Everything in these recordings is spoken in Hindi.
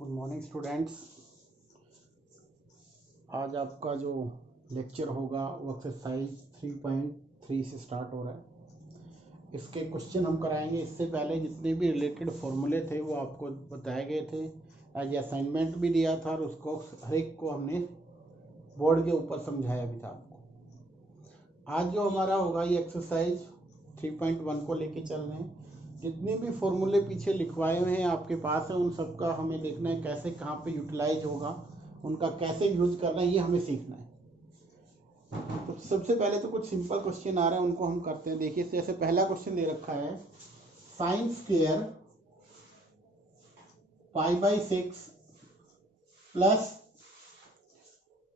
Good morning students. आज आपका जो लेक्चर होगा वो एक्सरसाइज 3.3 से स्टार्ट हो रहा है। इसके क्वेश्चन हम कराएंगे। इससे पहले जितने भी रिलेटेड फॉर्मूले थे वो आपको बताए गए थे, एज असाइनमेंट भी दिया था और उसको हर एक को हमने बोर्ड के ऊपर समझाया भी था आपको। आज जो हमारा होगा ये एक्सरसाइज 3.1 को लेके चल रहे हैं। जितने भी फॉर्मूले पीछे लिखवाए हुए हैं आपके पास है, उन सबका हमें देखना है कैसे कहाँ पे यूटिलाइज होगा, उनका कैसे यूज करना है, ये हमें सीखना है। तो सबसे पहले तो कुछ सिंपल क्वेश्चन आ रहे हैं, उनको हम करते हैं। देखिए जैसे पहला क्वेश्चन दे रखा है, sine square π/6 plus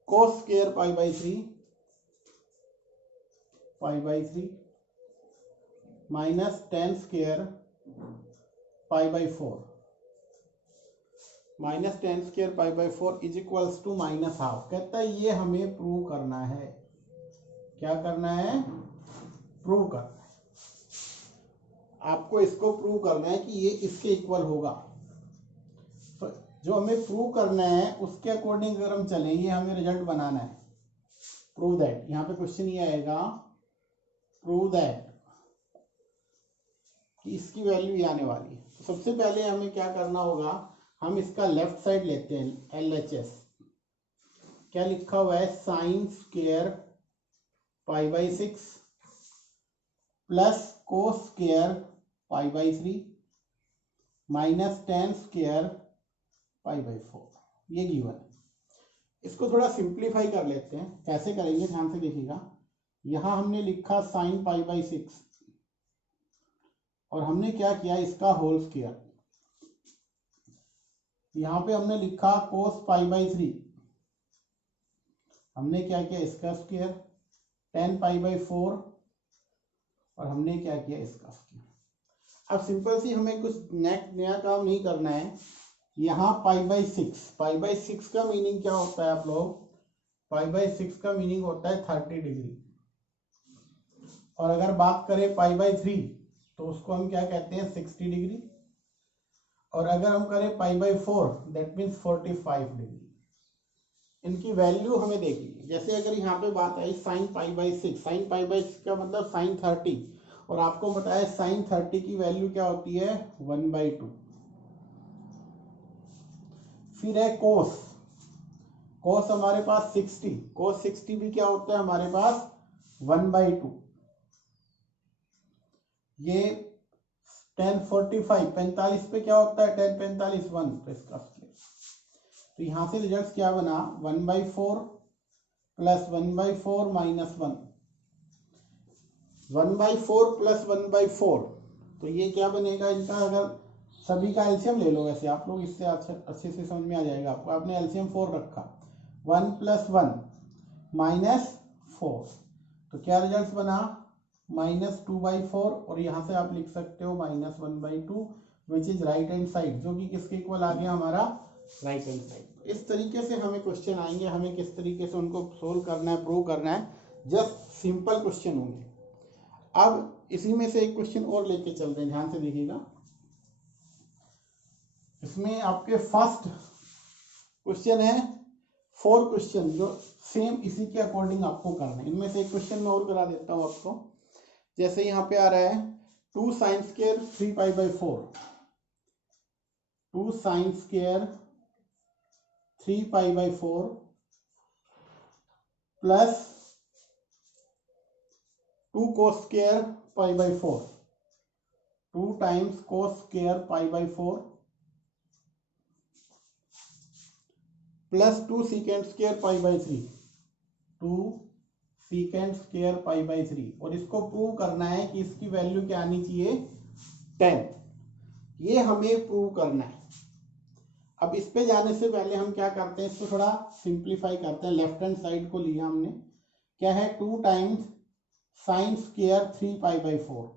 cos square π/3 minus tan square π/4 minus tan square π/4 is equals to minus half. कहता है ये हमें प्रूव करना है। क्या करना है? प्रूव करना है। आपको इसको प्रूव करना है कि ये इसके इक्वल होगा। तो जो हमें प्रूव करना है उसके अकॉर्डिंग अगर हम चलें, ये हमें रिजल्ट बनाना है। प्रूव दैट, यहाँ पे क्वेश्चन ये आएगा, प्रूव दैट कि इसकी वैल्यू ये आने वाली है। तो सबसे पहले हमें क्या करना होगा, हम इसका लेफ्ट साइड लेते हैं, LHS। क्या लिखा हुआ है? Sine square π/6 plus cos square π/3 minus tan square π/4, ये गिवन है। इसको थोड़ा सिंप्लीफाई कर लेते हैं। कैसे करेंगे ध्यान से देखिएगा। यहां हमने लिखा साइन π/6 और हमने क्या किया, इसका होल स्क्वायर। यहाँ पे हमने लिखा कोस π/3, हमने क्या किया, इसका स्क्वायर। tan π/4 और हमने क्या किया, इसका स्क्वायर। अब सिंपल सी हमें कुछ नया काम नहीं करना है। यहाँ π/6 का मीनिंग क्या होता है आप लोग? π/6 का मीनिंग होता है 30 डिग्री। और अगर बात करें π/3 तो उसको हम क्या कहते हैं, 60 डिग्री। और अगर हम करें π/4 दैट मीन्स 45 डिग्री। इनकी वैल्यू हमें देखनी। जैसे अगर यहाँ पे बात आई साइन π/6, साइन π/6 का मतलब साइन 30, और आपको बताया साइन 30 की वैल्यू क्या होती है, 1/2। फिर है कोस, कोस हमारे पास 60, कोस 60 भी क्या होता है हमारे पास, 1/2। ये tan 45, 45 पे क्या होता है, tan 45 1, तो इसका तो यहां से रिजल्ट क्या बना, 1/4 प्लस 1/4 माइनस 1, 1/4 प्लस 1/4। तो ये क्या बनेगा इनका, अगर सभी का एलसीएम ले लो, वैसे आप लोग इससे अच्छे से समझ में आ जाएगा आपको। आपने एलसीएम 4 रखा, 1 + 1 -4, तो क्या रिजल्ट बना, -2/4। और यहाँ से आप लिख सकते हो -1/2, which is right hand side, जो कि किसके इक्वल आ गया, हमारा राइट हैंड साइड। इस तरीके से हमें क्वेश्चन आएंगे, हमें किस तरीके से उनको सोल्व करना है, प्रूव करना है। जस्ट सिंपल क्वेश्चन होंगे। अब इसी में से एक क्वेश्चन और लेके चलते हैं, ध्यान से देखिएगा। इसमें आपके फर्स्ट क्वेश्चन है, 4 क्वेश्चन जो सेम इसी के अकॉर्डिंग आपको करना है। इनमें से एक क्वेश्चन मैं और करा देता हूं आपको। जैसे यहाँ पे आ रहा है 2 sin स्क्वायर 3π/4, 2 sin स्क्वायर 3π/4 प्लस 2 cos square π/4, 2 times cos square π/4 प्लस 2 secant स्क्वायर π/3, 2 secant स्क्वायर π/3। और इसको प्रूव करना है कि इसकी वैल्यू क्या आनी चाहिए, 10। ये हमें प्रूव करना है। अब इस पे जाने से पहले हम क्या करते हैं, इसको थोड़ा सिंप्लीफाई करते हैं। लेफ्ट हैंड साइड को लिया हमने, क्या है, 2 times sine square 3π/4,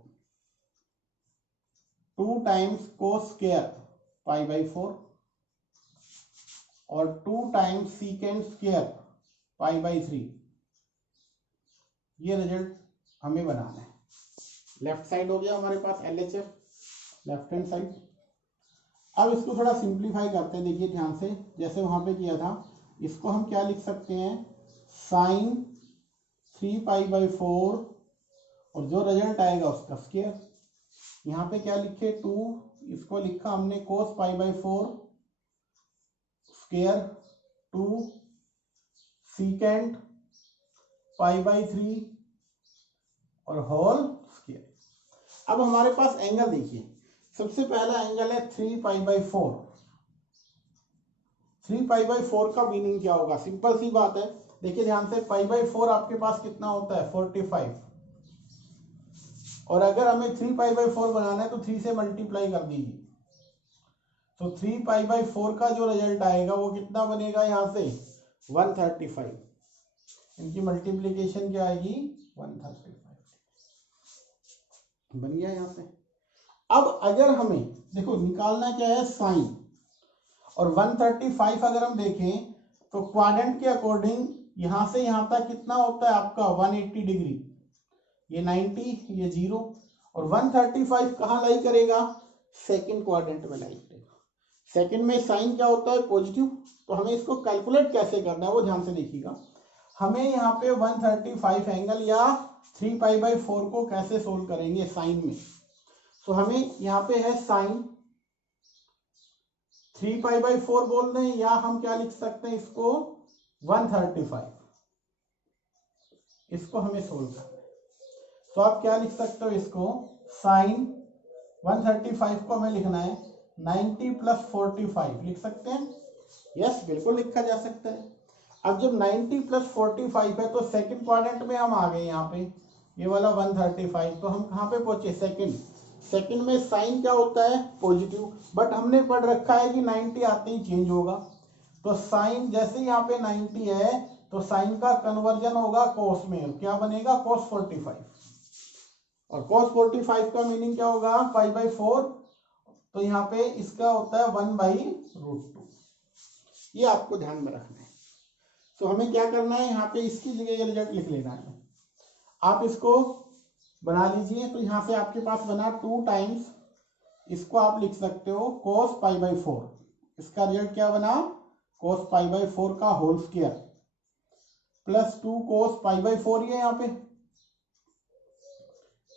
2 times cos square π/4 और 2 टाइम्स सीकेंड स्क्वायर π/3। ये रिजल्ट हमें बनाना है। लेफ्ट साइड हो गया हमारे पास LHF, लेफ्ट हैंड साइड। अब इसको थोड़ा सिंप्लीफाई करते हैं, देखिए ध्यान से, जैसे वहां पे किया था। इसको हम क्या लिख सकते हैं, साइन 3π/4 और जो रिजल्ट आएगा उसका स्क्वायर। यहाँ पे क्या लिखे 2, इसको लिखा हमने cos π/4 स्क्वायर 2 secant π/3 और होल स्क्वायर। अब हमारे पास एंगल देखिए, सबसे पहला एंगल है 3π/4। 3π/4 का मीनिंग क्या होगा, सिंपल सी बात है, देखिए ध्यान से, π/4 आपके पास कितना होता है 45, और अगर हमें 3π/4 बनाना है तो 3 से मल्टीप्लाई कर दीजिए, तो 3π/4 का जो रिजल्ट आएगा वो कितना बनेगा, यहाँ से 135। इनकी मल्टीप्लीकेशन क्या आएगी 135 बन गया यहाँ पे। अब अगर हमें देखो निकालना क्या है साइन, और 135 अगर हम देखें तो क्वाड्रेंट के अकॉर्डिंग यहां से यहां तक कितना होता है आपका 180 डिग्री, ये 90, ये 0, और 135 कहाँ लाई करेगा, सेकंड क्वाड्रेंट में लाई करेगा। सेकंड में साइन क्या होता है पॉजिटिव, तो हमें इसको कैलकुलेट कैसे करना है वो ध्यान से देखिएगा। हमें यहाँ पे 135 एंगल या 3π/4 को कैसे सोल्व करेंगे साइन में, तो हमें यहाँ पे है साइन 3π/4 बोल दें, या हम क्या लिख सकते हैं इसको 135, इसको हमें सोल्व करना है। तो आप क्या लिख सकते हो, इसको साइन 135 को हमें लिखना है 90 + 45 लिख सकते हैं, यस बिल्कुल लिखा जा सकता है। अब जब 90 + 45 है तो सेकंड क्वाड्रेंट में हम आ गए, यहाँ पे ये वाला 135, तो हम कहाँ पे पहुंचे सेकंड में साइन क्या होता है पॉजिटिव, बट हमने पढ़ रखा है कि 90 आते ही चेंज होगा, तो साइन जैसे यहाँ पे 90 है तो साइन का कन्वर्जन होगा कोस में, क्या बनेगा cos 45, और cos 45 का मीनिंग क्या होगा π/4, तो यहाँ पे इसका होता है 1/√2। ये आपको ध्यान में रखना है। तो हमें क्या करना है, यहाँ पे इसकी जगह ये रिजल्ट लिख लेना है। आप इसको बना लीजिए, तो यहाँ से आपके पास बना 2 टाइम्स, इसको आप लिख सकते हो cos π/4, इसका रिजल्ट क्या बना cos π/4 का होल स्क्वायर प्लस 2 cos π/4, ये यहाँ पे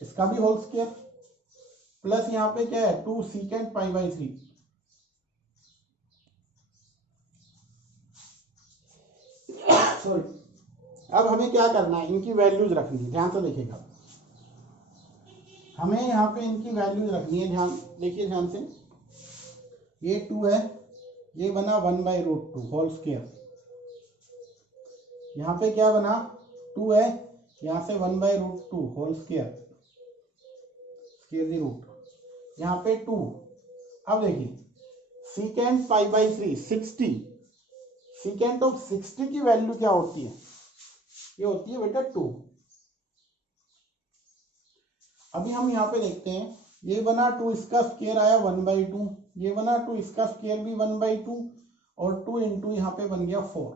इसका भी होल स्क्वायर, प्लस यहाँ पे क्या है 2 secant π/3। सॉरी, अब हमें क्या करना है, इनकी वैल्यूज रखनी है, ध्यान से देखिएगा, हमें यहाँ पे इनकी वैल्यूज रखनी है, ध्यान देखिए ध्यान से, ये 2 है, ये बना 1/√2 होल स्क्वायर, यहाँ पे क्या बना 2 है, यहाँ से 1/√2 होल स्क्वायर दी रूट, यहाँ पे 2। अब देखिए secant π/3 60, secant ऑफ 60 की वैल्यू क्या होती है, ये होती है बेटा 2। अभी हम यहाँ पे देखते हैं, ये बना 2, इसका स्क्वायर आया 1/2, ये बना 2, इसका स्क्वायर भी 1/2, और 2 इंटू यहाँ पे बन गया 4,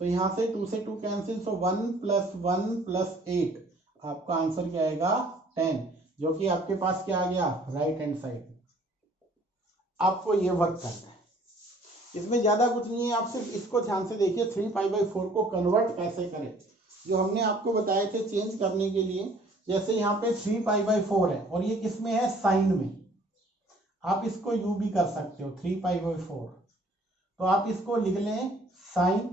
तो यहाँ से 2 से 2 कैंसिल, तो 1 + 1 + 8, आपका आंसर क्या आएगा 10, जो कि आपके पास क्या आ गया राइट हैंड साइड। आपको ये वर्क करना है, इसमें ज्यादा कुछ नहीं है, आप सिर्फ इसको ध्यान से देखिए 3π/4 को कन्वर्ट कैसे करें, जो हमने आपको बताए थे चेंज करने के लिए। जैसे यहाँ पे 3π/4 है और ये किस में है साइन में, आप इसको यू भी कर सकते हो 3π/4, तो आप इसको लिख लें साइन,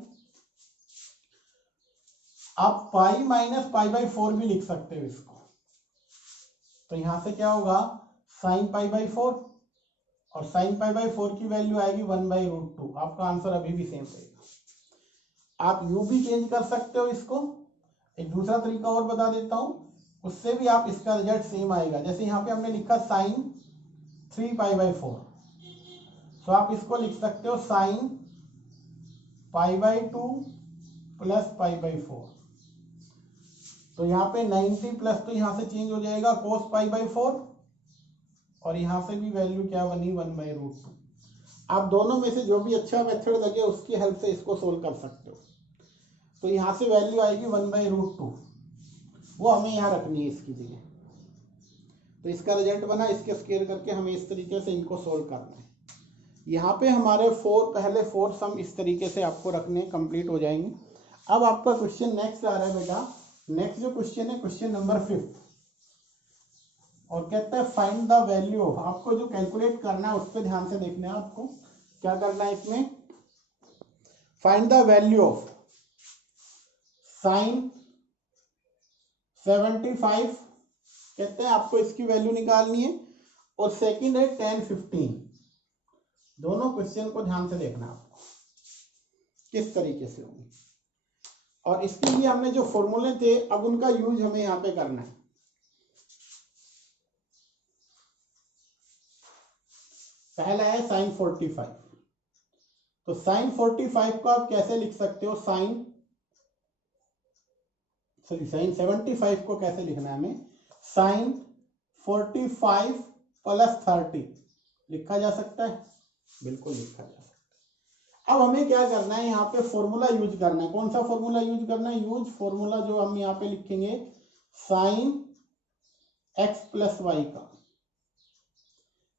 आप पाई - π/4 भी लिख सकते हो इसको, तो यहां से क्या होगा साइन π/4, और साइन π/4 की वैल्यू आएगी 1/√2, आपका आंसर अभी भी सेम रहेगा। आप यू भी चेंज कर सकते हो इसको, एक दूसरा तरीका और बता देता हूं, उससे भी आप इसका रिजल्ट सेम आएगा। जैसे यहाँ पे हमने लिखा साइन 3π/4, तो आप इसको लिख सकते हो साइन π/2 + π/4, तो यहाँ पे 90 प्लस, तो यहाँ से चेंज हो जाएगा cos π/4, और यहाँ से भी वैल्यू क्या बनी 1/√2। आप दोनों में से जो भी अच्छा मेथड लगे उसकी हेल्प से इसको सोल्व कर सकते हो। तो यहाँ से वैल्यू आएगी 1/√2, वो हमें यहाँ रखनी है इसकी जगह। तो इसका रिजल्ट बना, इसके स्क्वायर करके हमें इस तरीके से इनको सोल्व करना है। यहाँ पे हमारे पहले फोर सम इस तरीके से आपको रखने कंप्लीट हो जाएंगे। अब आपका क्वेश्चन नेक्स्ट आ रहा है बेटा। नेक्स्ट जो क्वेश्चन है क्वेश्चन नंबर 5 और कहता है फाइंड द वैल्यू ऑफ। आपको जो कैलकुलेट करना है उस पर ध्यान से देखना है। आपको क्या करना है इसमें, find the value of sine 75 कहते हैं, आपको इसकी वैल्यू निकालनी है। और सेकंड है tan 15। दोनों क्वेश्चन को ध्यान से देखना आपको किस तरीके से होंगे, और इसके लिए हमने जो फॉर्मूले थे अब उनका यूज हमें यहाँ पे करना है। पहला है साइन 45। तो साइन 45 को आप कैसे लिख सकते हो, साइन 75 को कैसे लिखना है हमें, साइन 45 प्लस 30 लिखा जा सकता है, बिल्कुल लिखा जा सकता है। अब हमें क्या करना है, यहाँ पे फॉर्मूला यूज करना है। कौन सा फॉर्मूला यूज करना है, यूज फॉर्मूला जो हम यहाँ पे लिखेंगे साइन x प्लस वाई का।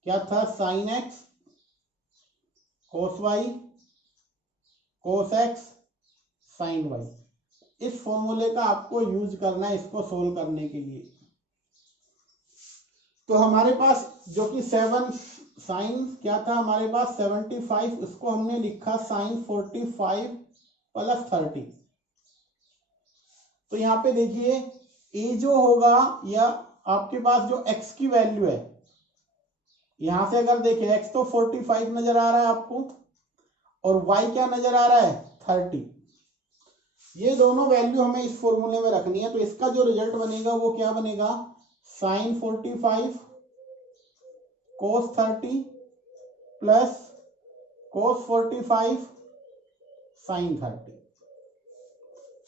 क्या था, साइन x कोस y कोस x साइन y। इस फॉर्मूले का आपको यूज करना है इसको सोल्व करने के लिए। तो हमारे पास जो कि 7 साइन क्या था हमारे पास 75, उसको हमने लिखा साइन 45 प्लस 30। तो यहाँ पे देखिए ए जो होगा, या आपके पास जो x की वैल्यू है, यहां से अगर देखें x तो 45 नजर आ रहा है आपको, और y क्या नजर आ रहा है 30। ये दोनों वैल्यू हमें इस फॉर्मूले में रखनी है। तो इसका जो रिजल्ट बनेगा वो क्या बनेगा, साइन 45 कोस 30 प्लस कोस 45 साइन 30।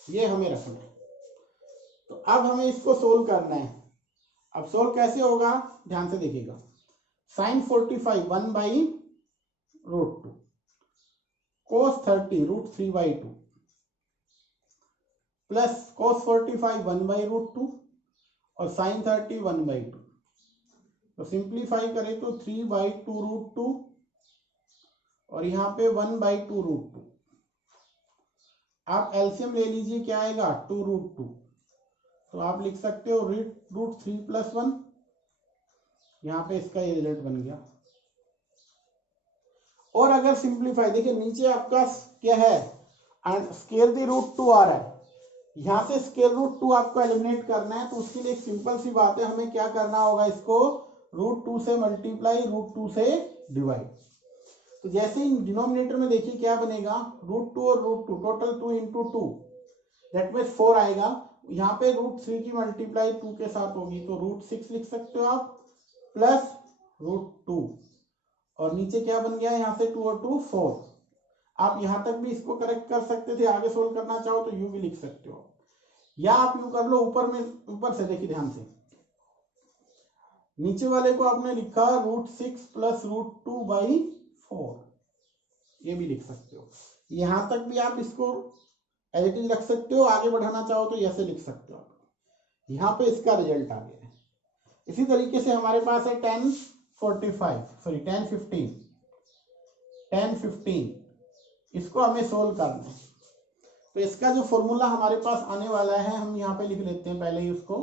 ये हमें रखना है। तो अब हमें इसको सोल्व करना है। अब सोल्व कैसे होगा, ध्यान से देखिएगा। साइन 45 1/√2 कोस 30 √3/2 प्लस कोस 45 1/√2 और साइन 30 1/2। तो सिंप्लीफाई करें तो 3/2√2 और यहाँ पे 1/2√2। आप एलसीएम ले लीजिए, क्या आएगा 2√2। तो आप लिख सकते हो √3 + 1। यहाँ पे इसका ये रिजल्ट बन गया। और अगर सिंप्लीफाई देखिए नीचे आपका क्या है, स्क्वायर दी √2 आ रहा है, यहां से स्क्वायर √2 आपको एलिमिनेट करना है। तो उसके लिए एक सिंपल सी बात है, हमें क्या करना होगा, इसको √2 से मल्टीप्लाई √2 से डिवाइड। तो जैसे ही डिनोमिनेटर में देखिए क्या बनेगा, √2 और √2 टोटल 2 × 2 दैट मीन्स 4 आएगा। यहाँ पे √3 की मल्टीप्लाई 2 के साथ होगी, तो √6 लिख सकते हो आप प्लस √2। और नीचे क्या बन गया, यहाँ से 2 और 2 4। आप यहां तक भी इसको करेक्ट कर सकते थे, आगे सोल्व करना चाहो तो यू भी लिख सकते हो, या आप यू कर लो। ऊपर से देखिए ध्यान से, नीचे वाले को आपने लिखा √6 + √2/4, ये भी लिख सकते हो। यहां तक भी आप इसको एज इट इज रख सकते हो, आगे बढ़ाना चाहो तो ऐसे लिख सकते हो। यहाँ पे इसका रिजल्ट आ गया है। इसी तरीके से हमारे पास है tan 15, इसको हमें सोल्व करना है। तो इसका जो फॉर्मूला हमारे पास आने वाला है, हम यहाँ पे लिख लेते हैं पहले ही उसको।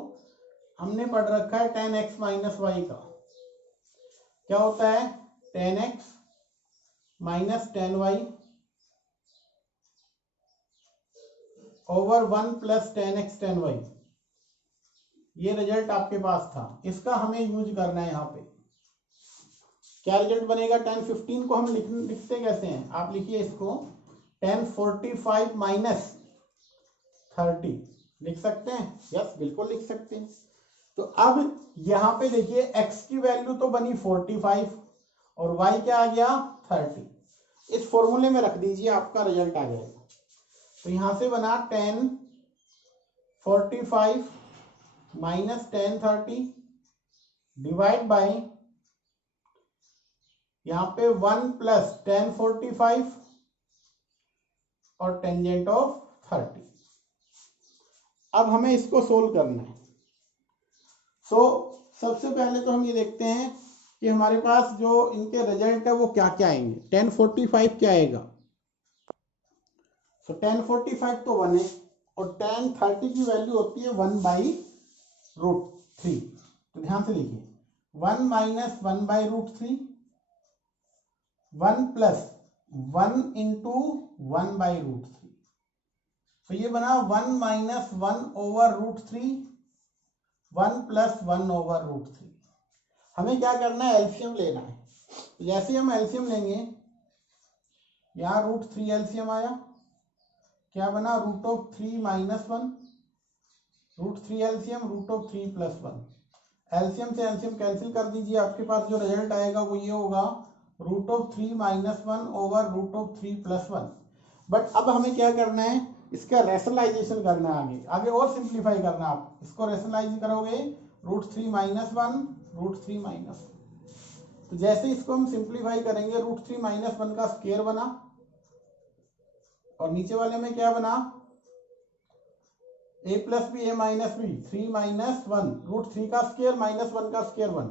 हमने पढ़ रखा है tan x - y का। क्या होता है, tan x - tan y over 1 + tan x tan y। ये रिजल्ट आपके पास था, इसका हमें यूज करना है। यहाँ पे क्या रिजल्ट बनेगा, tan 15 को हम लिखते कैसे हैं, आप लिखिए इसको tan 45 - 30 लिख सकते हैं, यस बिल्कुल लिख सकते हैं। तो अब यहाँ पे देखिए x की वैल्यू तो बनी 45 और y क्या आ गया 30। इस फॉर्मूले में रख दीजिए, आपका रिजल्ट आ जाएगा। तो यहां से बना tan 45 - tan 30 डिवाइड बाई यहाँ पे 1 + tan 45 और टेंजेंट ऑफ 30। अब हमें इसको सोल्व करना है। सबसे पहले तो हम ये देखते हैं कि हमारे पास जो इनके रिजल्ट है वो क्या क्या आएंगे। 1045 क्या आएगा, सो 1045 तो 1 है, और 1030 की वैल्यू होती है 1/√3। तो ध्यान से देखिए, 1 माइनस 1/√3, 1 प्लस 1 इंटू 1/√3। तो ये बना 1 माइनस 1/√3, 1 प्लस 1/√3। हमें क्या करना है, एलसीएम लेना है। तो जैसे हम एलसीएम लेंगे, यहाँ √3 एलसीएम आया, क्या बना, √3 माइनस 1, √3 एलसीएम √3 प्लस 1। एलसीएम से एलसीएम कैंसिल कर दीजिए, आपके पास जो रिजल्ट आएगा वो ये होगा √3 माइनस 1/√3 प्लस 1। बट अब हमें क्या करना है, इसका रैशनलाइजेशन करना है, आगे आगे और सिंप्लीफाई करना है। आप इसको रैशनलाइज करोगे, √3 माइनस 1, √3 माइनस 1। तो जैसे इसको हम सिंप्लीफाई करेंगे, √3 माइनस 1 का स्क्वायर बना, और नीचे वाले में क्या बना, a plus B A minus B, 3 minus 1, √3 का स्क्वायर माइनस 1 का स्क्वायर 1।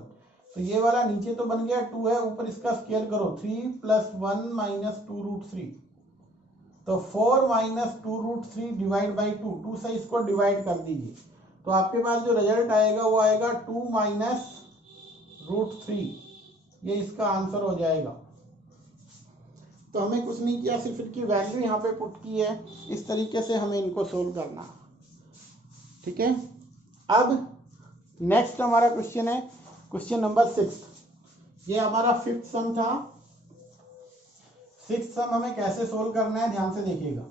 तो ये वाला नीचे तो बन गया 2 है, ऊपर इसका स्क्वायर करो, 3 प्लस 1 माइनस 2√3। तो 4 माइनस 2√3 डिवाइड बाई 2, 2 से इसको डिवाइड कर दीजिए, तो आपके पास जो रिजल्ट आएगा वो आएगा 2 माइनस √3। ये इसका आंसर हो जाएगा। तो हमें कुछ नहीं किया, सिर्फ इनकी वैल्यू यहाँ पे पुट की है। इस तरीके से हमें इनको सोल्व करना है, ठीक है। अब नेक्स्ट हमारा क्वेश्चन है क्वेश्चन नंबर 6। ये हमारा 5th सम था। 6th सम हमें कैसे सोल्व करना है, ध्यान से देखिएगा।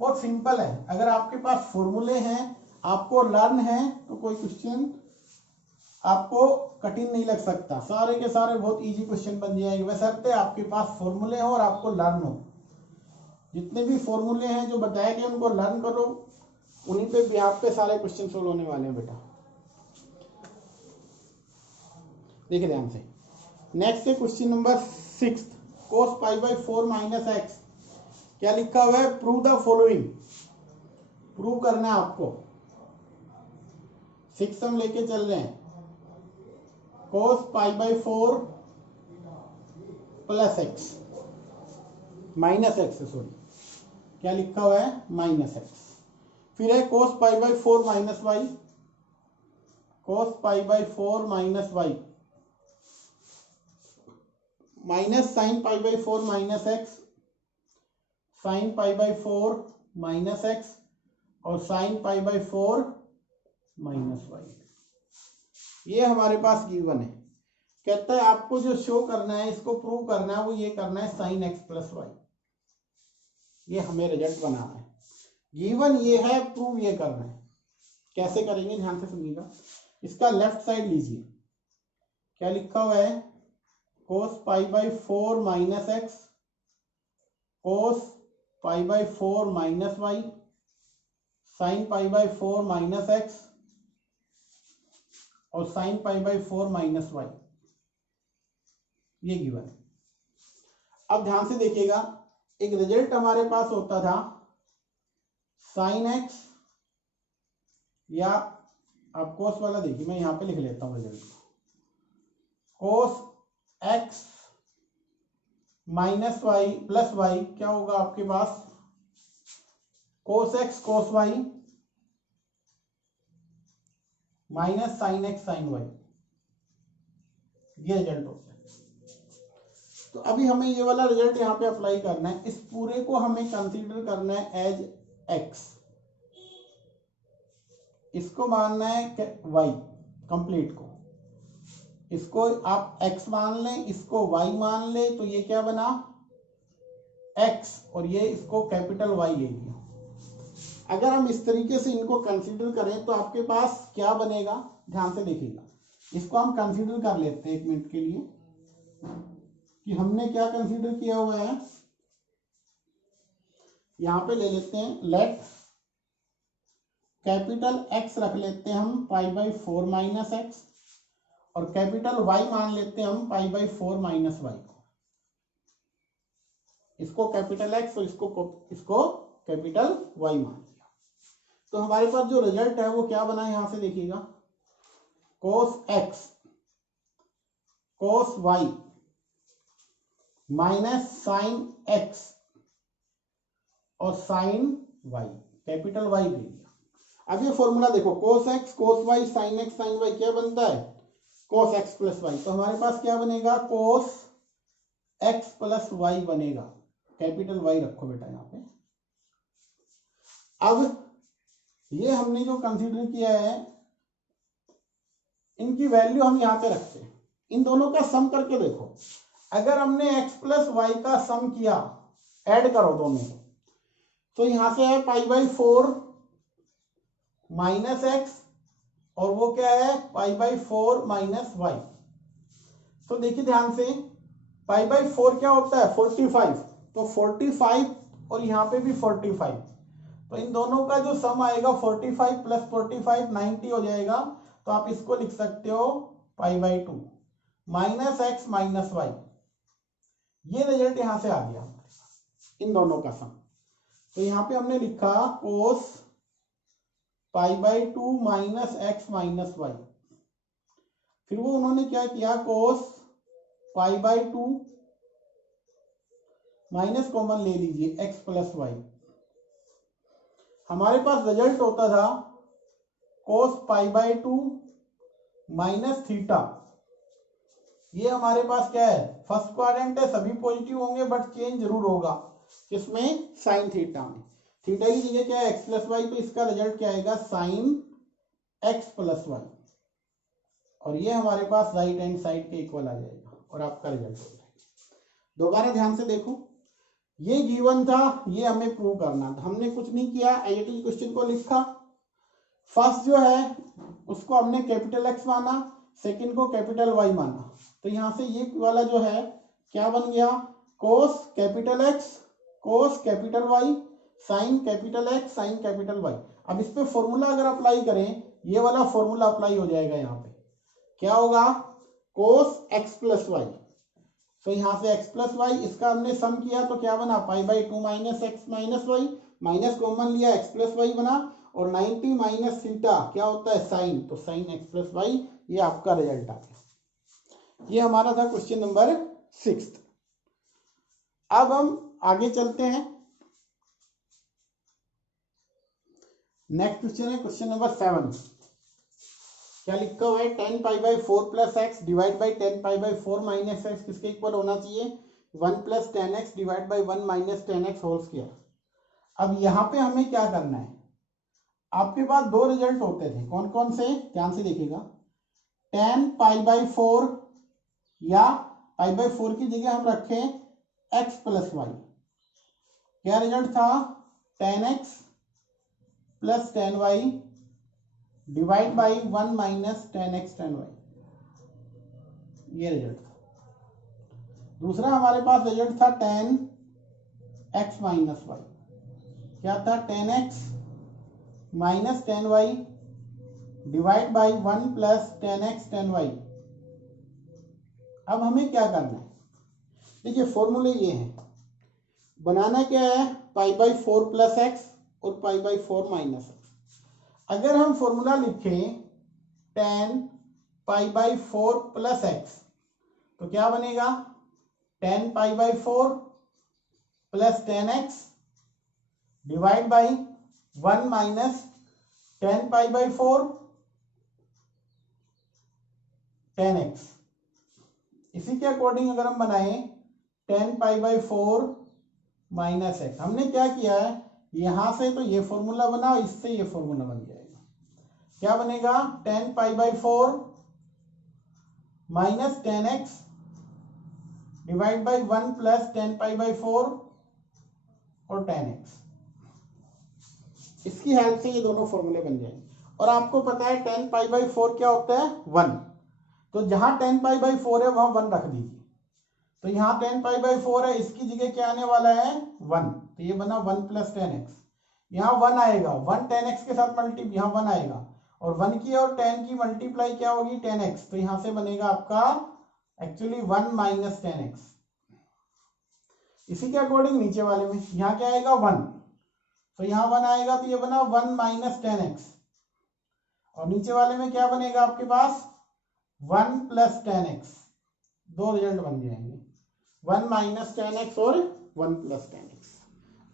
बहुत सिंपल है, अगर आपके पास फॉर्मूले हैं, आपको लर्न है, तो कोई क्वेश्चन आपको कठिन नहीं लग सकता। सारे के सारे बहुत इजी क्वेश्चन बन जाएंगे, बशर्ते आपके पास फॉर्मूले हो और आपको लर्न हो। जितने भी फॉर्मूले हैं जो बताए गए उनको लर्न करो, उन्हीं पे भी आप पे सारे क्वेश्चन सोल्व होने वाले हैं बेटा। देखिए ध्यान से, नेक्स्ट है question number 6, cos π/4 minus x. क्या लिखा हुआ है, प्रूव द फॉलोइंग। प्रूव करना है आपको। 6 हम लेके चल रहे हैं, cos π/4 plus x minus x, sorry क्या लिखा हुआ है, माइनस एक्स। फिर है cos π/4 minus Y, cos π/4 minus Y, minus sine π/4 minus X, sine π/4 minus X, और साइन π/4 माइनस वाई। ये हमारे पास गिवन है। कहता है आपको जो शो करना है, इसको प्रूव करना है, वो ये करना है साइन एक्स प्लस वाई। ये हमें रिजल्ट बनाना है। गिवन ये है, प्रूव ये करना है। कैसे करेंगे, ध्यान से सुनिएगा। इसका लेफ्ट साइड लीजिए, क्या लिखा हुआ है, cos π/4 minus X, cos π/4 minus Y, sine π/4 minus X, और साइन π/4 माइनस वाई। ये गिवन है। अब ध्यान से देखिएगा, एक रिजल्ट हमारे पास होता था साइन एक्स, या आप कोस वाला देखिए, मैं यहां पे लिख लेता हूं रिजल्ट को, cos X minus Y plus Y. क्या होगा आपके पास, cos X cos Y minus sine X sine Y. ये रिजल्ट होता है। तो अभी हमें ये वाला रिजल्ट यहाँ पे अप्लाई करना है। इस पूरे को हमें कंसीडर करना है एज एक्स, इसको मानना है वाई कंप्लीट को, इसको आप x मान लें, इसको y मान लें, तो ये क्या बना x, और ये इसको कैपिटल Y ले लिया। अगर हम इस तरीके से इनको कंसीडर करें तो आपके पास क्या बनेगा, ध्यान से देखिएगा। इसको हम कंसीडर कर लेते हैं 1 मिनट के लिए, कि हमने क्या कंसीडर किया हुआ है। यहां पे ले लेते हैं, लेट कैपिटल X रख लेते हैं हम π/4 माइनस एक्स, और कैपिटल Y मान लेते हैं हम π/4 माइनस वाई को। इसको कैपिटल X और इसको कैपिटल Y मान लिया। तो हमारे पास जो रिजल्ट है वो क्या बना है, यहां से देखिएगा, cos X cos Y minus sine X और साइन वाई, कैपिटल वाई दे दिया। अब ये फॉर्मूला देखो, cos X cos Y sine X sine Y क्या बनता है, कोस एक्स प्लस वाई। तो हमारे पास क्या बनेगा, कोस एक्स प्लस वाई बनेगा, कैपिटल वाई रखो बेटा यहाँ पे। अब ये हमने जो कंसीडर किया है, इनकी वैल्यू हम यहाँ पे रखते हैं, इन दोनों का सम करके देखो। अगर हमने x प्लस वाई का सम किया, ऐड करो दोनों, तो यहां से है पाई बाई 4 माइनस एक्स और वो क्या है पाई बाई 4 माइनस वाई। तो देखिए ध्यान से, पाई बाई 4 क्या होता है 45, तो 45 और यहाँ पे भी 45, तो इन दोनों का जो सम आएगा 45 प्लस 45 90 हो जाएगा। तो आप इसको लिख सकते हो pi by 2 minus x minus Y. ये रिजल्ट यहां से आ गया इन दोनों का सम। तो यहां पे हमने लिखा cos pi by 2 minus x minus Y. फिर वो उन्होंने क्या किया, cos pi by 2 minus common ले लीजिए एक्स प्लस वाई। हमारे पास रिजल्ट होता था कोस पाई बाई 2 माइनस थीटा। ये हमारे पास क्या है, फर्स्ट क्वाड्रेंट है, सभी पॉजिटिव होंगे बट चेंज जरूर होगा किसमें, साइन थीटा में। थीटा की जगह क्या है एक्स प्लस वाई, तो इसका रिजल्ट क्या आएगा साइन एक्स प्लस वाई। और ये हमारे पास राइट हैंड साइड के इक्वल आ जाएगा और आपका रिजल्ट हो जाएगा। दोबारा ध्यान से देखो, ये गिवन था, ये हमें प्रूव करना था, हमने कुछ नहीं किया, एआईटी क्वेश्चन को लिखा। फर्स्ट जो है उसको हमने कैपिटल एक्स माना, सेकंड को कैपिटल वाई माना। तो यहां से ये वाला जो है क्या बन गया, cos capital X cos capital Y sine capital X sine capital Y. अब इस पे फॉर्मूला अगर अप्लाई करें, ये वाला फॉर्मूला अप्लाई हो जाएगा। यहाँ पे क्या होगा, कोस एक्स प्लस वाई। तो यहाँ से एक्स प्लस वाई, इसका हमने सम किया तो क्या बना, pi by 2 minus x minus Y, minus common लिया एक्स प्लस वाई बना, और 90 माइनस थीटा क्या होता है साइन, तो साइन एक्स प्लस वाई। ये आपका रिजल्ट आ गया। ये हमारा था क्वेश्चन नंबर 6। अब हम आगे चलते हैं, नेक्स्ट क्वेश्चन है क्वेश्चन नंबर 7। क्या लिखा हुआ है, 10 pi by 4 plus x divide by 10 pi by 4 minus x किसके इक्वल होना चाहिए, 1 plus 10 x divide by 1 minus 10 x whole square. अब यहाँ पे हमें क्या करना है, आपके पास दो रिजल्ट होते थे, कौन कौन से, ध्यान से देखिएगा। 10 पाई बाई 4 या पाई बाई 4 की जगह हम रखें एक्स प्लस वाई। क्या रिजल्ट था, 10x plus 10y divide by 1 minus 10x 10y। ये रिजल्ट था। दूसरा हमारे पास रिजल्ट था 10x माइनस वाई। क्या था, 10x minus 10y divide by 1 plus 10x 10y। अब हमें क्या करना है, देखिए फॉर्मूले ये हैं, बनाना क्या है, पाई बाई 4 प्लस एक्स और पाई बाई 4 माइनस एक्स। अगर हम फॉर्मूला लिखें 10 पाई बाई 4 प्लस एक्स, तो क्या बनेगा, 10 pi by 4 plus 10x divide by 1 minus 10 pi by 4 10x। इसी के अकॉर्डिंग अगर हम बनाएं 10 पाई बाई 4 माइनस एक्स, हमने क्या किया है, यहां से तो ये फॉर्मूला बना, इससे ये फॉर्मूला बन जाएगा। क्या बनेगा, 10 pi by 4 minus 10x divide by 1 plus 10 pi by 4 और 10x। इसकी हेल्प से ये दोनों फॉर्मूले बन जाएंगे। और आपको पता है 10 पाई बाई 4 क्या होता है, 1। तो जहां 10 पाई बाई 4 है वहां 1 रख दीजिए। तो यहाँ 10 पाई बाई 4 है, इसकी जगह क्या आने वाला है 1, तो ये बना 1 प्लस 10x। यहाँ 1 आएगा, 1 10x के साथ मल्टी, यहाँ 1 आएगा, और 1 की और 10 की मल्टीप्लाई क्या होगी 10x। तो यहाँ से बनेगा आपका एक्चुअली 1 माइनस 10x। इसी के अकॉर्डिंग नीचे वाले में यहाँ क्या आएगा 1, तो यहाँ 1 आएगा, तो ये बना 1 माइनस 10x। और नीचे वाले में क्या बनेगा आपके पास 1 प्लस 10x। दो रिजल्ट बन जाएंगे, 1 माइनस टेन एक्स और 1 प्लस टेन एक्स।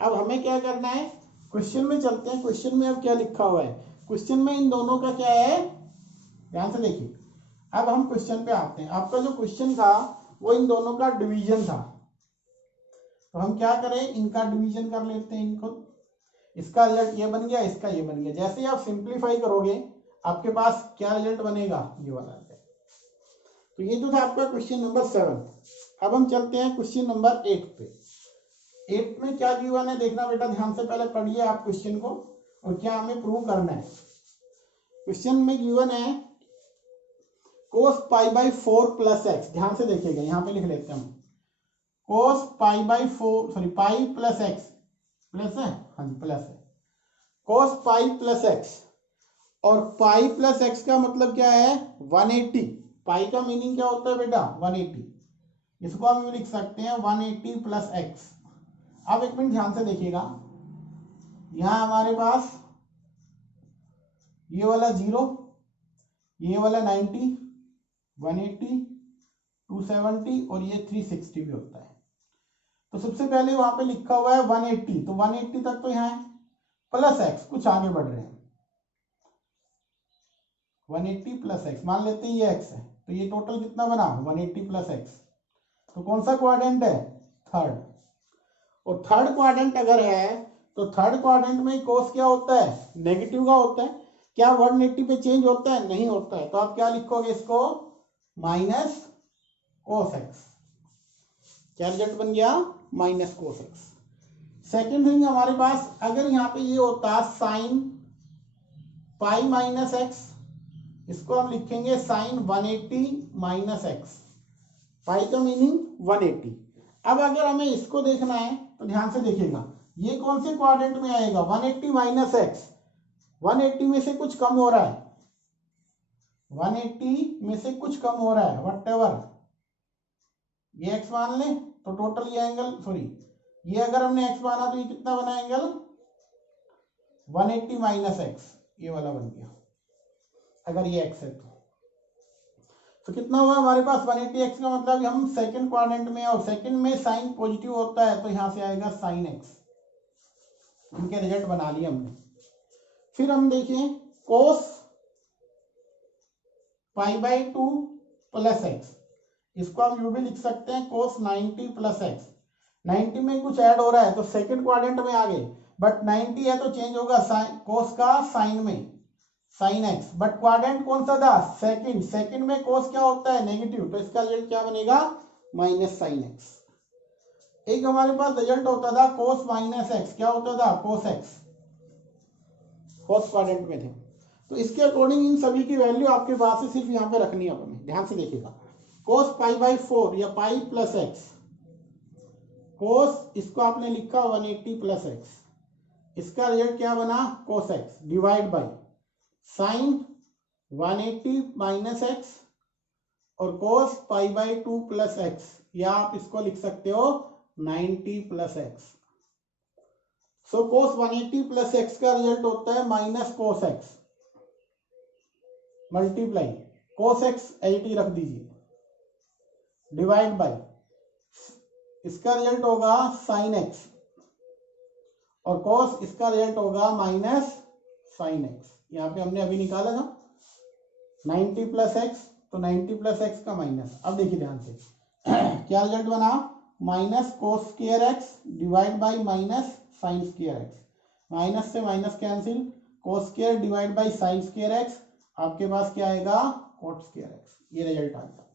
अब हमें क्या करना है, क्वेश्चन में चलते हैं। क्वेश्चन में अब क्या लिखा हुआ है, क्वेश्चन में इन दोनों का क्या है, ध्यान से देखिए। अब हम क्वेश्चन पे आते हैं। आपका जो क्वेश्चन था वो इन दोनों का डिवीजन था, तो हम क्या करें, इनका डिवीजन कर लेते हैं इनको। इसका रिजल्ट ये बन गया, इसका ये बन गया। जैसे ही आप सिंप्लीफाई करोगे आपके पास क्या रिजल्ट बनेगा, ये वाला। तो ये तो था आपका क्वेश्चन नंबर 7। अब हम चलते हैं क्वेश्चन नंबर 8 पे। 8 में क्या गिवन है देखना बेटा, ध्यान से पहले पढ़िए आप क्वेश्चन को और क्या हमें प्रूव करना है। क्वेश्चन में गिवन है cos π/4 प्लस एक्स। ध्यान से देखिएगा, यहाँ पे लिख लेते हैं हम cos π/4 sorry pi plus X, plus है, हाँ जी प्लस है, cos पाई प्लस एक्स। और पाई प्लस एक्स का मतलब क्या है, 180। पाई का मीनिंग क्या होता है बेटा, 180। इसको हम लिख सकते हैं 180 प्लस एक्स। अब एक मिनट ध्यान से देखिएगा, यहां हमारे पास ये वाला 0, ये वाला 90, 180, 270 और ये 360 भी होता है। तो सबसे पहले वहां पे लिखा हुआ है 180, तो 180 तक तो यहाँ है, प्लस एक्स, कुछ आगे बढ़ रहे हैं, 180 प्लस एक्स, मान लेते हैं ये एक्स है, तो ये टोटल कितना बना, 180 प्लस एक्स। तो कौन सा क्वाड्रेंट है, थर्ड। और थर्ड क्वाड्रेंट अगर है तो थर्ड क्वाड्रेंट में कोस क्या होता है, नेगेटिव का होता है। क्या 180 पे चेंज होता है, नहीं होता है। तो आप क्या लिखोगे इसको, माइनस कोस एक्स। क्या रिजल्ट बन गया, minus cos x. Second thing हमारे पास, अगर यहाँ पे ये होता साइन पाई माइनस एक्स, इसको हम लिखेंगे साइन 180 माइनस एक्स। पाई का मीनिंग 180। अब अगर हमें इसको देखना है तो ध्यान से देखिएगा, ये कौन से क्वाड्रेंट में आएगा, 180 माइनस एक्स। 180 में से कुछ कम हो रहा है, 180 में से कुछ कम हो रहा है, व्हाटएवर ये एक्स मान ले तो टोटल ये एंगल, सॉरी ये अगर हमने एक्स माना तो ये कितना बना एंगल, 180 माइनस एक्स, ये वाला बन गया। अगर ये एक्स है तो कितना हुआ हमारे पास 180 एक्स का मतलब हम सेकंड क्वाड्रेंट में, और सेकंड में साइन पॉजिटिव होता है तो यहां से आएगा साइन एक्स। इनके रिजल्ट बना लिए हमने। फिर हम देखें कोस π/2 प्लस एक्स, इसको हम यू भी लिख सकते हैं कोस 90 प्लस एक्स। 90 में कुछ ऐड हो रहा है तो सेकंड क्वाड्रेंट में आ गए, बट 90 है तो चेंज होगा कोस का साइन में, साइन एक्स। बट क्वाड्रेंट कौन सा था, सेकंड। सेकंड में कोस क्या होता है, नेगेटिव, तो इसका रिजल्ट क्या बनेगा, माइनस साइन एक्स। एक हमारे पास रिजल्ट होता था कोस माइनस एक्स, क्या होता था, कोस एक्स, फोर्थ क्वाड्रेंट में थे। तो इसके अकॉर्डिंग इन सभी की वैल्यू आपके पास है, सिर्फ यहाँ पे रखनी है अपने। ध्यान से देखिएगा, कोस π/4 या पाई प्लस एक्स, कोस इसको आपने लिखा 180 प्लस एक्स, इसका रिजल्ट क्या बना, cos x divide by sign 180 minus X और कोस π/2 प्लस एक्स, या आप इसको लिख सकते हो 90 प्लस एक्स। सो कोस 180 प्लस एक्स का रिजल्ट होता है minus cos x multiply cos x 80 रख दीजिए, डिवाइड बाई इसका रिजल्ट होगा साइन एक्स और कोस इसका रिजल्ट होगा माइनस साइन एक्स। यहाँ पे हमने अभी निकाला था 90 प्लस एक्स, तो 90 प्लस एक्स का माइनस। अब देखिए ध्यान से क्या रिजल्ट बना, minus cos square X divide by minus sine square X. Minus से minus cancel, cos square divide by sine square X, आपके पास क्या आएगा, कोट स्क्वायर एक्स। ये रिजल्ट आ गया।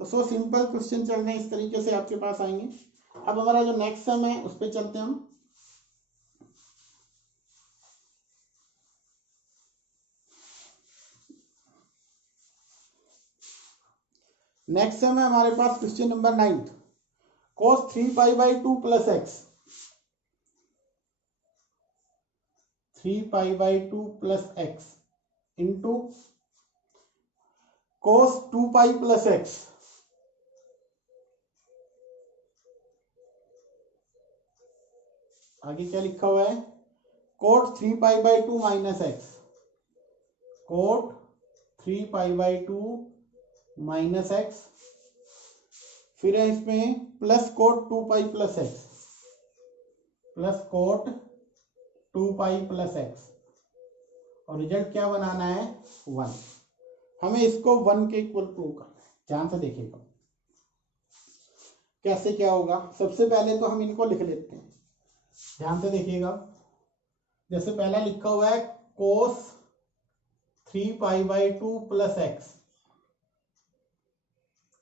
तो सो सिंपल क्वेश्चन चल रहे हैं इस तरीके से आपके पास आएंगे। अब हमारा जो नेक्स्ट सम है उस पर चलते हैं हम। नेक्स्ट सम है हमारे पास question number 9, cos 3π/2 plus X, 3π/2 plus X into cos 2π plus X, आगे क्या लिखा हुआ है, cot 3π/2 minus X, cot 3π/2 minus X फिर है इसमें plus cot 2 pi plus X, plus cot 2 pi plus X, और रिजल्ट क्या बनाना है 1। हमें इसको 1 के इक्वल प्रूव करना है। ध्यान से देखिएगा कैसे क्या होगा। सबसे पहले तो हम इनको लिख लेते हैं, ध्यान से देखिएगा। जैसे पहला लिखा हुआ है कोस 3π/2 प्लस एक्स,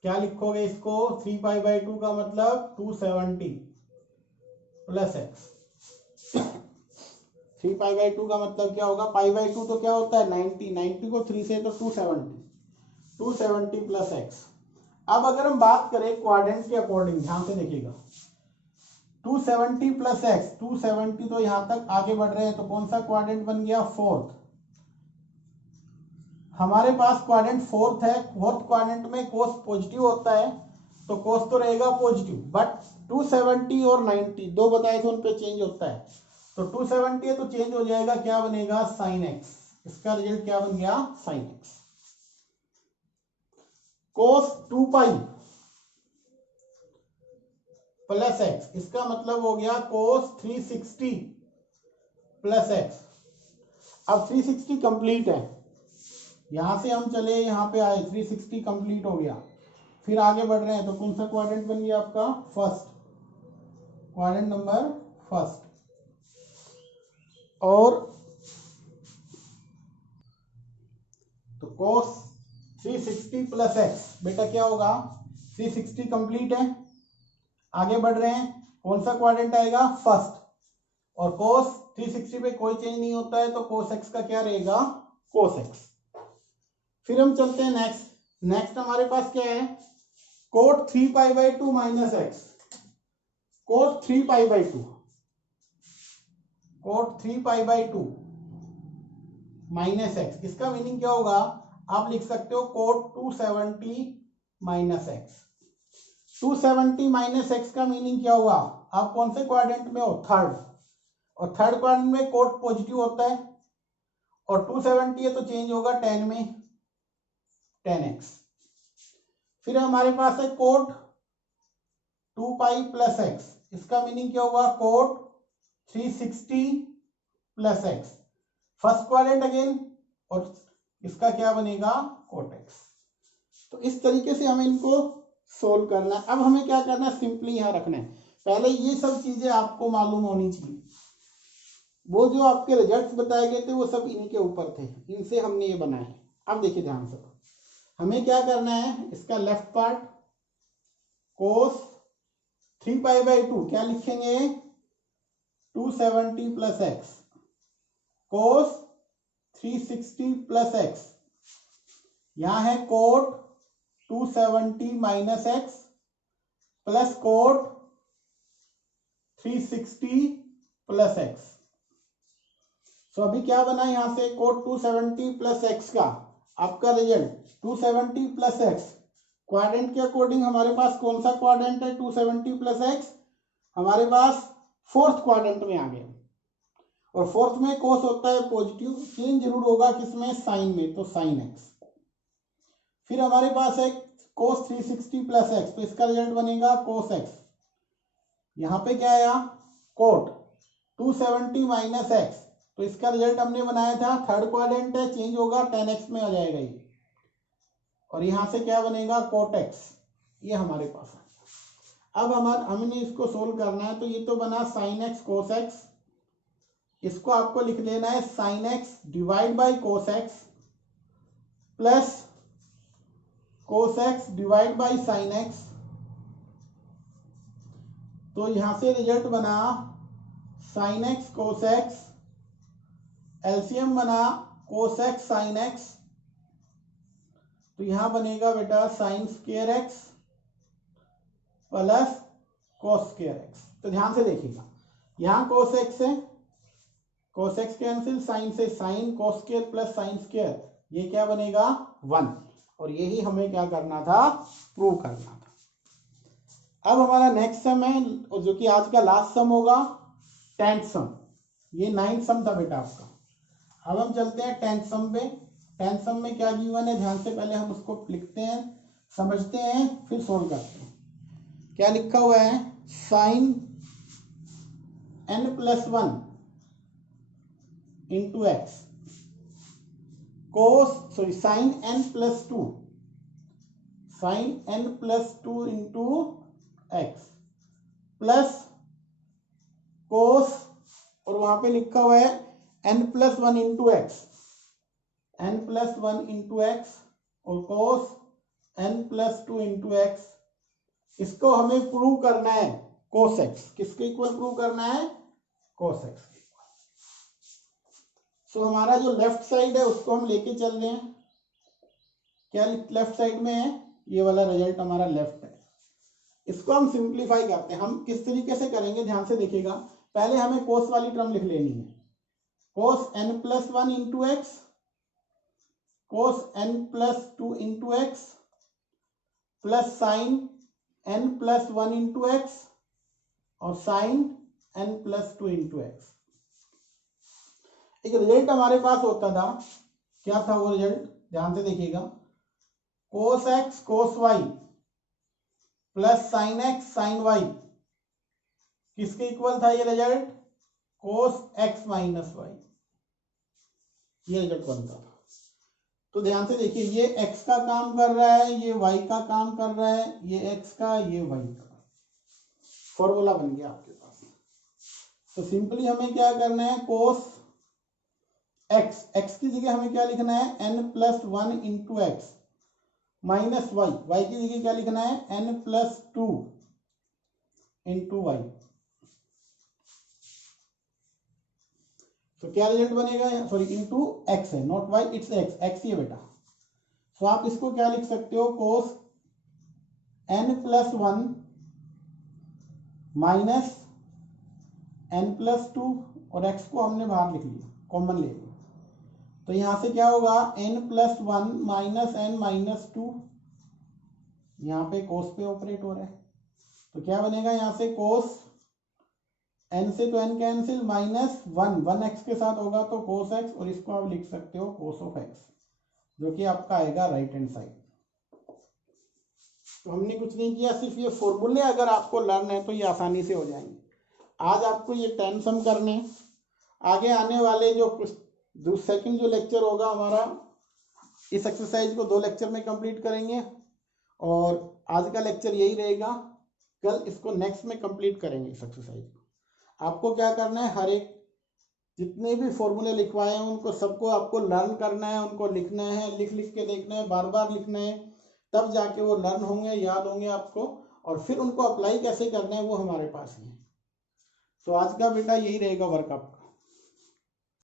क्या लिखोगे इसको, 3π/2 का मतलब 270 प्लस एक्स। 3π/2 का मतलब क्या होगा, π/2 तो क्या होता है 90, 90 को 3 से तो 270 प्लस एक्स। अब अगर हम बात करें क्वाड्रेंट के अकॉर्डिंग, ध्यान से देखिएगा, 270 प्लस एक्स, 270 तो यहां तक आगे बढ़ रहे हैं तो कौन सा क्वाड्रेंट बन गया, फोर्थ। हमारे पास क्वाड्रेंट फोर्थ है, फोर्थ क्वाड्रेंट में कोस पॉजिटिव होता है तो कोस तो रहेगा पॉजिटिव, बट 270 और 90 दो बताए थे उन पे चेंज होता है, तो 270 है तो चेंज हो जाएगा, क्या बनेगा साइन एक्स। इसका रिजल्ट क्या बन गया साइन एक्स। कोस 2 पाई प्लस एक्स, इसका मतलब हो गया कोस 360 प्लस एक्स। अब 360 कंप्लीट है, यहां से हम चले यहां पे आए, 360 कंप्लीट हो गया, फिर आगे बढ़ रहे हैं तो कौन सा क्वाड्रेंट बन गया आपका, फर्स्ट क्वाड्रेंट, नंबर फर्स्ट। और तो कोस 360 प्लस एक्स बेटा क्या होगा, 360 कंप्लीट है, आगे बढ़ रहे हैं, कौन सा क्वाड्रेंट आएगा फर्स्ट, और कोस 360 पे कोई चेंज नहीं होता है तो कोस एक्स का क्या रहेगा कोस एक्स। फिर हम चलते हैं नेक्स्ट, नेक्स्ट हमारे पास क्या है, cot 3π/2 minus X, cot 3π/2, cot 3π/2 minus X, इसका मीनिंग क्या होगा, आप लिख सकते हो cot 270 minus X. 270 minus X का मीनिंग क्या हुआ, आप कौन से क्वाड्रेंट में हो, थर्ड, और थर्ड क्वाड्रेंट में कोट पॉजिटिव होता है, और 270 है तो चेंज होगा 10 में 10x। फिर हमारे पास है कोट 2 पाई प्लस एक्स, इसका मीनिंग क्या हुआ, cot 360 plus x, first quadrant again, और इसका क्या बनेगा कोट एक्स। तो इस तरीके से हमें इनको सोल्व करना है। अब हमें क्या करना है, सिंपली यहां रखना है, पहले ये सब चीजें आपको मालूम होनी चाहिए। वो जो आपके रिजल्ट्स बताए गए थे वो सब इन्हीं के ऊपर थे, इनसे हमने ये बनाए। अब देखिए ध्यान से, हमें क्या करना है, इसका लेफ्ट पार्ट कोस 3π/2 क्या लिखेंगे 270 plus x, cos 360 plus x, यहां है cot 270 minus x plus cot 360 plus x. तो अभी क्या बना यहां से, कोट 270 प्लस एक्स का आपका रिजल्ट 270 प्लस एक्स, क्वाड्रेंट के अकॉर्डिंग हमारे पास कौन सा क्वाड्रेंट है 270 प्लस एक्स, हमारे पास फोर्थ क्वाड्रेंट में आ गया, और फोर्थ में कोस होता है पॉजिटिव, चेंज जरूर होगा किसमें साइन में, तो साइन एक्स। फिर हमारे पास है कोस 360 प्लस एक्स, तो इसका रिजल्ट बनेगा कोस एक्स। यहां पे क्या आया कोट 270 माइनस एक्स, तो इसका रिजल्ट हमने बनाया था थर्ड क्वाड्रेंट है, चेंज होगा 10x में आ जाएगा ये, और यहां से क्या बनेगा कोट एक्स, ये हमारे पास है। अब हमने इसको सोल्व करना है, तो ये तो बना साइन एक्स कोस एक्स, इसको आपको लिख देना है sine x divide by cos x plus cos x divide by sine x. तो यहां से रिजल्ट बना sine x cos x, LCM बना कोस एक्स साइन एक्स, तो यहां बनेगा बेटा sine square x plus cos square x. तो ध्यान से देखिएगा, यहां कोस एक्स है, कोस एक्स कैंसिल, साइन से sine, cos square plus sine square, ये क्या बनेगा 1, और यही हमें क्या करना था प्रूव करना था। अब हमारा नेक्स्ट सम है, जो कि आज का लास्ट सम होगा 10th सम, ये 9th सम था बेटा आपका। अब हम चलते हैं 10th सम पे। 10th सम में क्या गिवन है, ध्यान से पहले हम उसको लिखते हैं, समझते हैं, फिर सोल्व करते हैं। क्या लिखा हुआ है, sine n+1 into x, sine n+2 into x plus cos, और वहां पे लिखा हुआ है n+1 इंटू एक्स, और कोस n+2 इंटू एक्स। इसको हमें प्रूव करना है कोस एक्स, किसके इक्वल प्रूव करना है, कोस एक्स के इक्वल। सो हमारा जो लेफ्ट साइड है उसको हम लेके चल रहे हैं, क्या लेफ्ट साइड में है, ये वाला रिजल्ट हमारा लेफ्ट है। इसको हम सिंप्लीफाई करते हैं, हम किस तरीके से करेंगे ध्यान से देखिएगा। पहले हमें कोस वाली टर्म लिख लेनी है, कोस n+1 इंटू एक्स, कोस n+2 into x plus sign n+1 into x और साइन n+2 इंटू एक्स। एक रिजल्ट हमारे पास होता था, क्या था वो रिजल्ट, ध्यान से देखिएगा, cos X cos Y plus sine X sine Y, किसके इक्वल था ये result, cos X minus Y, ये रिजल्ट बनता था। तो ध्यान से देखिए, ये x का काम कर रहा है, ये y का काम कर रहा है, ये x का, ये y का, फॉर्मूला बन गया आपके पास। तो सिंपली हमें क्या करना है, कोस x की जगह हमें क्या लिखना है, n+1 into x minus y की जगह क्या लिखना है, n+2 इंटू वाई। तो क्या रिजल्ट बनेगा, सॉरी इंटू एक्स है, नॉट वाई, इट्स एक्स ही है बेटा। तो आप इसको क्या लिख सकते हो, कोस n+1 माइनस n+2, और x को हमने बाहर लिख लिया, कॉमन ले लिया। तो यहां से क्या होगा, n+1 माइनस n-2, यहाँ पे कोस पे ऑपरेट हो रहा है, तो क्या बनेगा यहाँ से, कोस n से तो n कैंसिल, -1 x के साथ होगा तो कोस x, और इसको आप लिख सकते हो कोस ऑफ x, जो कि आपका आएगा राइट हैंड साइड। तो हमने कुछ नहीं किया, सिर्फ ये फॉर्मूले अगर आपको लर्न है तो ये आसानी से हो जाएंगे। आज आपको ये 10 सम करने, आगे आने वाले जो सेकंड जो लेक्चर होगा हमारा, इस एक्सरसाइज को 2 लेक्चर में कंप्लीट करेंगे, और आज का लेक्चर यही रहेगा, कल इसको नेक्स्ट में कंप्लीट करेंगे इस एक्सरसाइज को। आपको क्या करना है, हर एक जितने भी फॉर्मूले लिखवाए हैं उनको सबको आपको लर्न करना है, उनको लिखना है, लिख लिख के देखना है, बार बार लिखना है, तब जाके वो लर्न होंगे, याद होंगे आपको, और फिर उनको अप्लाई कैसे करना है वो हमारे पास ही है। तो आज का बेटा यही रहेगा वर्क आपका।